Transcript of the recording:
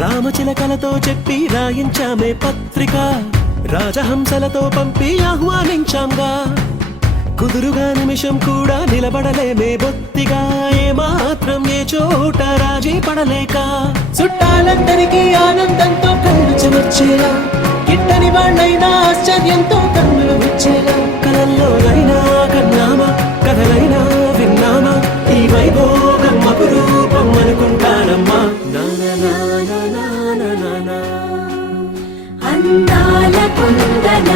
రామచిలకలతో చెప్పి రాయించామే పత్రిక, రాజహంసలతో పంపి ఆహ్వానించాంగా. కుదురుగా నిమిషం కూడా నిలబడలేమే బొత్తిగా, ఏమాత్రం ఏ చోట రాజీ పడలేక. చుట్టాలందరికీ ఆనందంతో కళ్ళు చెమర్చేలా, గిట్టని వాళ్ళైనా ఆశ్చర్యంతో కన్నులు వచ్చేలా. కలల్లోనైనా కన్నామా, కథలైనా విన్నామా, ఈ వైభోగం అపురూపం అనుకుంటానమ్మా. అందాల కుందన